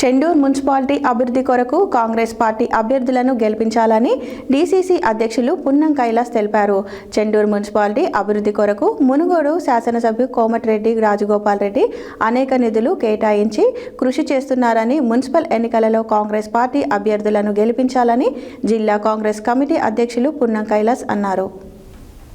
Chandur municipality అభివృద్ధి కొరకు Congress party అభ్యర్థులను గెలిపించాలని డీసీసీ అధ్యక్షులు పున్నం కైలాస్ తెలిపారు. చెండూరు మున్సిపాలిటీ అభివృద్ధి కొరకు మునుగోడు శాసనసభ్యులు కోమటిరెడ్డి రాజగోపాల్ రెడ్డి అనేక నిధులు కేటాయించి కృషి చేస్తున్నారని, మున్సిపల్ ఎన్నికలలో కాంగ్రెస్ పార్టీ అభ్యర్థులను గెలిపించాలని జిల్లా కాంగ్రెస్ కమిటీ అధ్యక్షులు పున్నం కైలాస్ అన్నారు.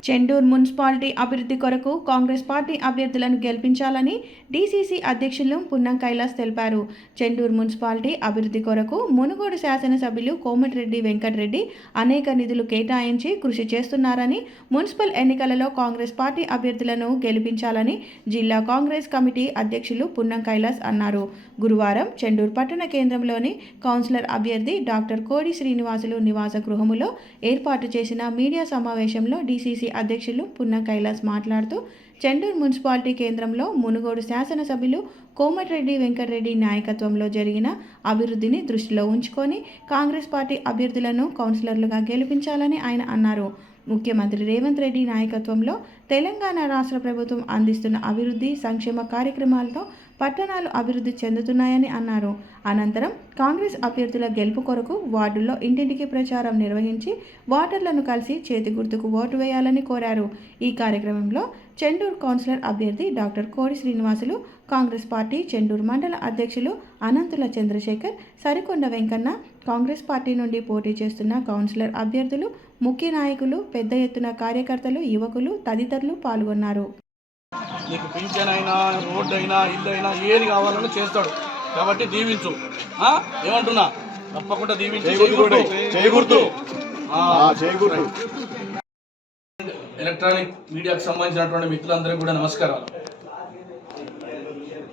చెండూరు మున్సిపాలిటీ అభివృద్ధి కొరకు కాంగ్రెస్ పార్టీ అభ్యర్థులను గెలిపించాలని డీసీసీ అధ్యక్షులు పున్నం కైలాస్ తెలిపారు. చెండూరు మున్సిపాలిటీ అభివృద్ధి కొరకు మునుగోడు శాసనసభ్యులు కోమటిరెడ్డి వెంకటరెడ్డి అనేక నిధులు కేటాయించి కృషి చేస్తున్నారని, మున్సిపల్ ఎన్నికలలో కాంగ్రెస్ పార్టీ అభ్యర్థులను గెలిపించాలని జిల్లా కాంగ్రెస్ కమిటీ అధ్యక్షులు పున్నం కైలాస్ అన్నారు. గురువారం చెండూరు పట్టణ కేంద్రంలోని కౌన్సిలర్ అభ్యర్థి డాక్టర్ కోడి శ్రీనివాసులు నివాస గృహములో ఏర్పాటు చేసిన మీడియా సమావేశంలో డీసీసీ అధ్యక్షులు పున్నం కైలాస్ మాట్లాడుతూ, చెండూరు మున్సిపాలిటీ కేంద్రంలో మునుగోడు శాసనసభ్యులు కోమటిరెడ్డి వెంకటరెడ్డి నాయకత్వంలో జరిగిన అభివృద్ధిని దృష్టిలో ఉంచుకొని కాంగ్రెస్ పార్టీ అభ్యర్థులను కౌన్సిలర్లుగా గెలిపించాలని ఆయన అన్నారు. ముఖ్యమంత్రి రేవంత్ రెడ్డి నాయకత్వంలో తెలంగాణ రాష్ట్ర ప్రభుత్వం అందిస్తున్న అభివృద్ధి సంక్షేమ కార్యక్రమాలతో పట్టణాలు అభివృద్ధి చెందుతున్నాయని అన్నారు. అనంతరం కాంగ్రెస్ అభ్యర్థుల గెలుపు కొరకు వార్డుల్లో ఇంటింటికి ప్రచారం నిర్వహించి ఓటర్లను కలిసి చేతి గుర్తుకు ఓటు వేయాలని కోరారు. ఈ కార్యక్రమంలో చెండూరు కౌన్సిలర్ అభ్యర్థి డాక్టర్ కోడి శ్రీనివాసులు, కాంగ్రెస్ పార్టీ చెండూరు మండల అధ్యక్షులు అనంతుల చంద్రశేఖర్, సరికొండ వెంకన్న, కాంగ్రెస్ పార్టీ నుండి పోటీ చేస్తున్న కౌన్సిలర్ అభ్యర్థులు, ముఖ్య నాయకులు, పెద్ద ఎత్తున కార్యకర్తలు, యువకులు తదితరులు పాల్గొన్నారు. నీకు పింఛన్ అయినా, రోడ్డు అయినా, ఇల్లు అయినా ఏది కావాలన్నా చేస్తాడు. కాబట్టి దీవించు. ఏమంటున్నా, తప్పకుండా దీవించు. ఎలక్ట్రానిక్ మీడియాకు సంబంధించినటువంటి మిత్రులందరికీ కూడా నమస్కారాలు.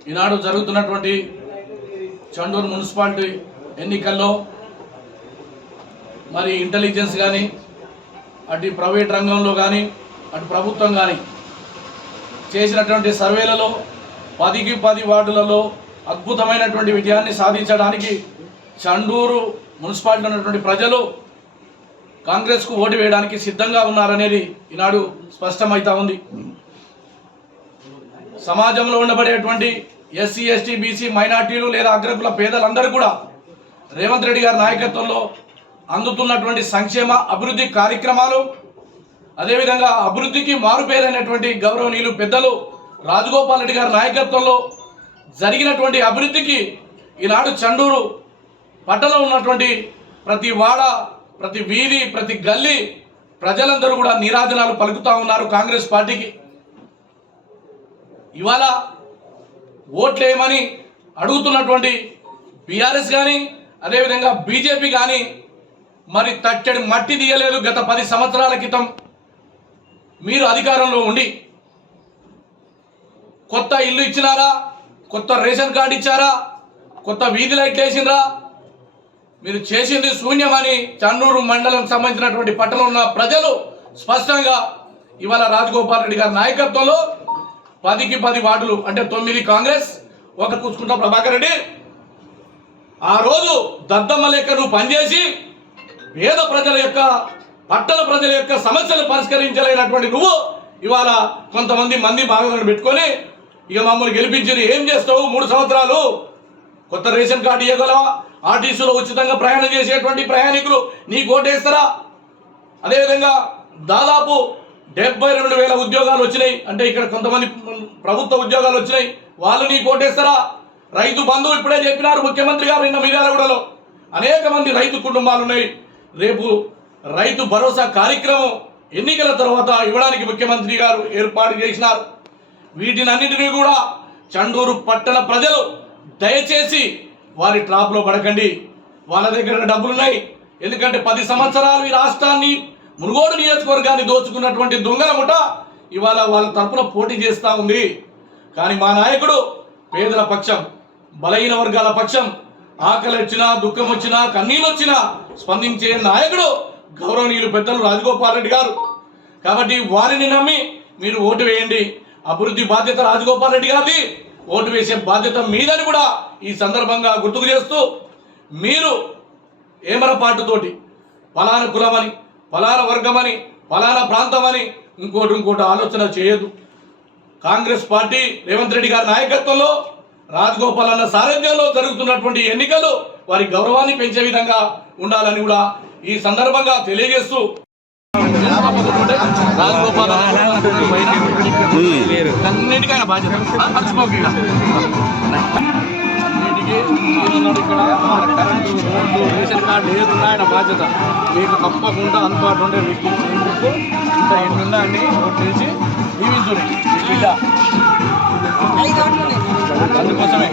ఈనాడు జరుగుతున్నటువంటి చెండూరు మున్సిపాలిటీ ఎన్నికల్లో మరి ఇంటెలిజెన్స్ కానీ, అటు ప్రైవేట్ రంగంలో కానీ, అటు ప్రభుత్వం కానీ చేసినటువంటి సర్వేలలో 10కి 10 వార్డులలో అద్భుతమైనటువంటి విజయాన్ని సాధించడానికి చెండూరు మున్సిపాలిటీ ఉన్నటువంటి ప్రజలు కాంగ్రెస్కు ఓటు వేయడానికి సిద్ధంగా ఉన్నారనేది ఈనాడు స్పష్టమవుతా ఉంది. సమాజంలో ఉండబడేటువంటి ఎస్సీ, ఎస్టీ, బీసీ, మైనార్టీలు లేదా అగ్రకుల పేదలందరూ కూడా రేవంత్ రెడ్డి గారి నాయకత్వంలో అందుతున్నటువంటి సంక్షేమ అభివృద్ధి కార్యక్రమాలు, అదేవిధంగా అభివృద్ధికి మారుపేరైనటువంటి గౌరవనీయులు పెద్దలు రాజగోపాల్ రెడ్డి గారి నాయకత్వంలో జరిగినటువంటి అభివృద్ధికి ఈనాడు చెండూరు పట్టణంలో ఉన్నటువంటి ప్రతి వాడ, ప్రతి వీధి, ప్రతి గల్లీ ప్రజలందరూ కూడా నీరాజనాలు పలుకుతూ ఉన్నారు కాంగ్రెస్ పార్టీకి. ఇవాళ ఓట్లేయమని అడుగుతున్నటువంటి బీఆర్ఎస్ కానీ, అదేవిధంగా బీజేపీ కానీ మరి తట్టడి మట్టి తీయలేదు. గత 10 సంవత్సరాల క్రితం మీరు అధికారంలో ఉండి కొత్త ఇల్లు ఇచ్చినారా, కొత్త రేషన్ కార్డు ఇచ్చారా, కొత్త వీధి లైట్లు వేసినరా? మీరు చేసింది శూన్యమని చెండూరు మండలం సంబంధించినటువంటి పట్టణంలో ఉన్న ప్రజలు స్పష్టంగా ఇవాళ రాజగోపాల్ రెడ్డి గారి నాయకత్వంలో 10కి 10 వార్డులు అంటే 9 కాంగ్రెస్, 1 కూసుకుంటా ప్రభాకర్ రెడ్డి. ఆ రోజు దద్దమ్మ లెక్క నువ్వు పనిచేసి పేద ప్రజల యొక్క, పట్టణ ప్రజల యొక్క సమస్యలు పరిష్కరించలేనటువంటి నువ్వు ఇవాళ కొంతమంది భాగంగా పెట్టుకొని ఇక మమ్మల్ని గెలిపించి ఏం చేస్తావు? 3 సంవత్సరాలు కొత్త రేషన్ కార్డు ఇవ్వగలవా? ఆర్టీసీలో ఉచితంగా ప్రయాణం చేసేటువంటి ప్రయాణికులు నీకు ఓటేస్తారా? అదేవిధంగా దాదాపు 72,000 ఉద్యోగాలు వచ్చినాయి. అంటే ఇక్కడ కొంతమంది ప్రభుత్వ ఉద్యోగాలు వచ్చినాయి, వాళ్ళు నీకు ఓటేస్తారా? రైతు బంధువు ఇప్పుడే చెప్పినారు ముఖ్యమంత్రి గారు నిన్న మిర్యాలగూడలో. అనేక మంది రైతు కుటుంబాలు ఉన్నాయి. రేపు రైతు భరోసా కార్యక్రమం ఎన్నికల తర్వాత ఇవ్వడానికి ముఖ్యమంత్రి గారు ఏర్పాటు చేసినారు. వీటినన్నింటినీ కూడా చెండూరు పట్టణ ప్రజలు దయచేసి వారి ట్రాప్లో పడకండి. వాళ్ళ దగ్గర డబ్బులున్నాయి. ఎందుకంటే 10 సంవత్సరాలు ఈ రాష్ట్రాన్ని, మునుగోడు నియోజకవర్గాన్ని దోచుకున్నటువంటి దొంగల ముఠ ఇవాళ వాళ్ళ తరపున పోటీ చేస్తూ ఉంది. కానీ మా నాయకుడు పేదల పక్షం, బలహీన వర్గాల పక్షం, ఆకలి వచ్చినా, దుఃఖం వచ్చినా, కన్నీళ్ళు వచ్చినా స్పందించే నాయకుడు గౌరవనీయులు పెద్దలు రాజగోపాల్ రెడ్డి గారు. కాబట్టి వారిని నమ్మి మీరు ఓటు వేయండి. అభివృద్ధి బాధ్యత రాజగోపాల్ రెడ్డి గారిది, ఓటు వేసే బాధ్యత మీదని కూడా ఈ సందర్భంగా గుర్తుకు చేస్తూ, మీరు ఏమరపాటుతోటి ఫలానా కులమని, ఫలానా వర్గమని, ఫలానా ప్రాంతమని ఇంకోటి ఆలోచన చేయదు. కాంగ్రెస్ పార్టీ రేవంత్ రెడ్డి గారి నాయకత్వంలో రాజగోపాల్ అన్న సారథ్యంలో జరుగుతున్నటువంటి ఎన్నికలు వారి గౌరవాన్ని పెంచే విధంగా ఉండాలని కూడా ఈ సందర్భంగా తెలియజేస్తూ రాజగోపాల్ అన్నిటికైనా బాధ్యత ఇక్కడ కరెంటు రోడ్లు రేషన్ కార్డు ఏది ఉన్నా ఆయన బాధ్యత మీకు తప్పకుండా అందుబాటులో ఉండే వ్యక్తి ఇంకా ఎన్ని ఉన్నాయని ఓటు వేసి దీవించుని బిడ్డ అందుకోసమే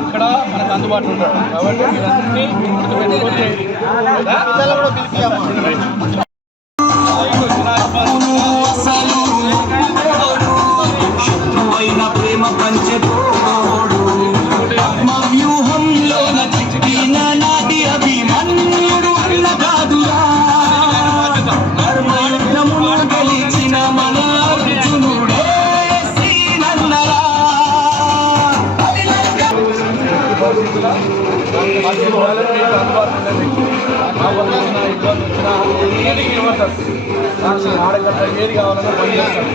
ఇక్కడ మనకు అందుబాటులో ఉంటాడు కాబట్టి మీరన్నీ ప్రేమ పంచతోడు వ్యూహంలో నాటి అభిమన్యుడు అన్న కాదురా కర్మయుద్ధమును గెలిచిన మన అర్జునుడే శ్రీనన్నరా ఏది కావాలన్నా పనిచేస్తాను.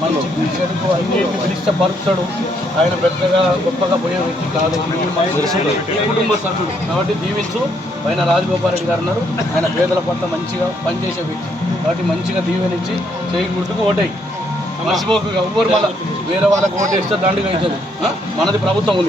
మంచి చెడుకు అన్నింటిని పిలిష్టపరుస్తాడు. ఆయన పెద్దగా గొప్పగా పోయే వ్యక్తి కాదు, కుటుంబ సభ్యుడు కాబట్టి దీవించు. ఆయన రాజగోపాల్ రెడ్డి గారు ఉన్నారు, ఆయన పేదల పట్ల మంచిగా పనిచేసే వ్యక్తి కాబట్టి మంచిగా దీవెనించి చేయి గుర్తుకు ఓటేయి. మర్చిపోకు, ఎవ్వరు మళ్ళీ వేరే వాళ్ళకి ఓటేస్తే దండుగా అవుతుంది. మనది ప్రభుత్వం ఉంది.